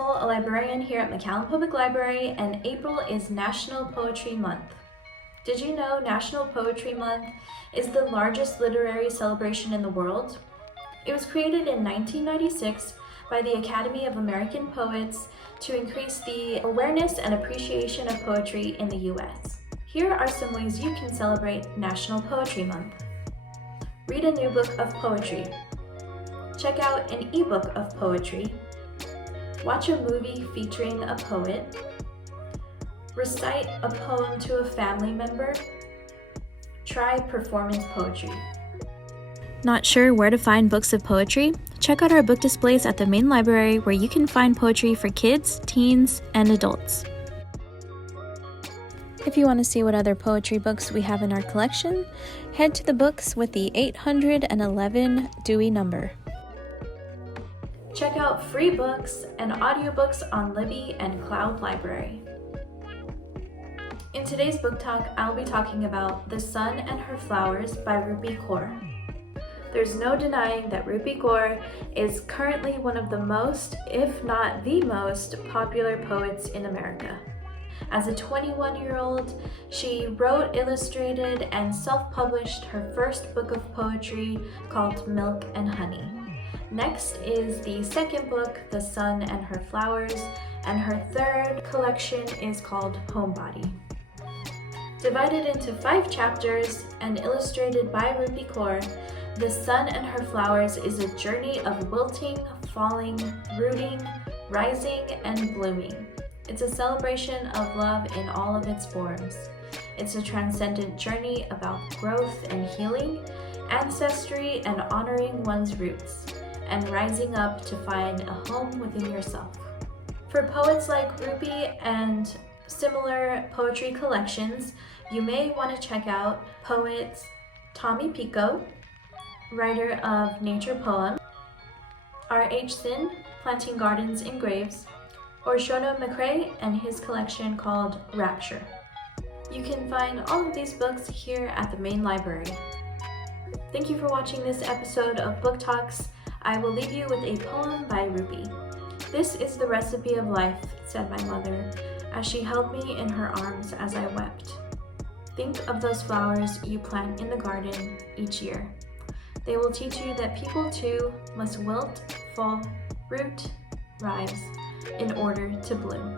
Nicole, a librarian here at McAllen Public Library, and April is National Poetry Month. Did you know National Poetry Month is the largest literary celebration in the world? It was created in 1996 by the Academy of American Poets to increase the awareness and appreciation of poetry in the U.S. Here are some ways you can celebrate National Poetry Month. Read a new book of poetry. Check out an ebook of poetry. Watch a movie featuring a poet. Recite a poem to a family member. Try performance poetry. Not sure where to find books of poetry? Check out our book displays at the main library where you can find poetry for kids, teens, and adults. If you want to see what other poetry books we have in our collection, head to the books with the 811 Dewey number. Check out free books and audiobooks on Libby and Cloud Library. In today's book talk, I'll be talking about The Sun and Her Flowers by Rupi Kaur. There's no denying that Rupi Kaur is currently one of the most, if not the most, popular poets in America. As a 21-year-old, she wrote, illustrated, and self-published her first book of poetry called Milk and Honey. Next is the second book, The Sun and Her Flowers, and her third collection is called Homebody. Divided into 5 chapters and illustrated by Rupi Kaur, The Sun and Her Flowers is a journey of wilting, falling, rooting, rising, and blooming. It's a celebration of love in all of its forms. It's a transcendent journey about growth and healing, ancestry and honoring one's roots, and rising up to find a home within yourself. For poets like Rupi and similar poetry collections, you may want to check out poets Tommy Pico, writer of Nature Poem, R.H. Sin, Planting Gardens in Graves, or Shono McCrae and his collection called Rapture. You can find all of these books here at the main library. Thank you for watching this episode of Book Talks. I will leave you with a poem by Rupi. "This is the recipe of life," said my mother, as she held me in her arms as I wept. "Think of those flowers you plant in the garden each year. They will teach you that people too must wilt, fall, root, rise, in order to bloom."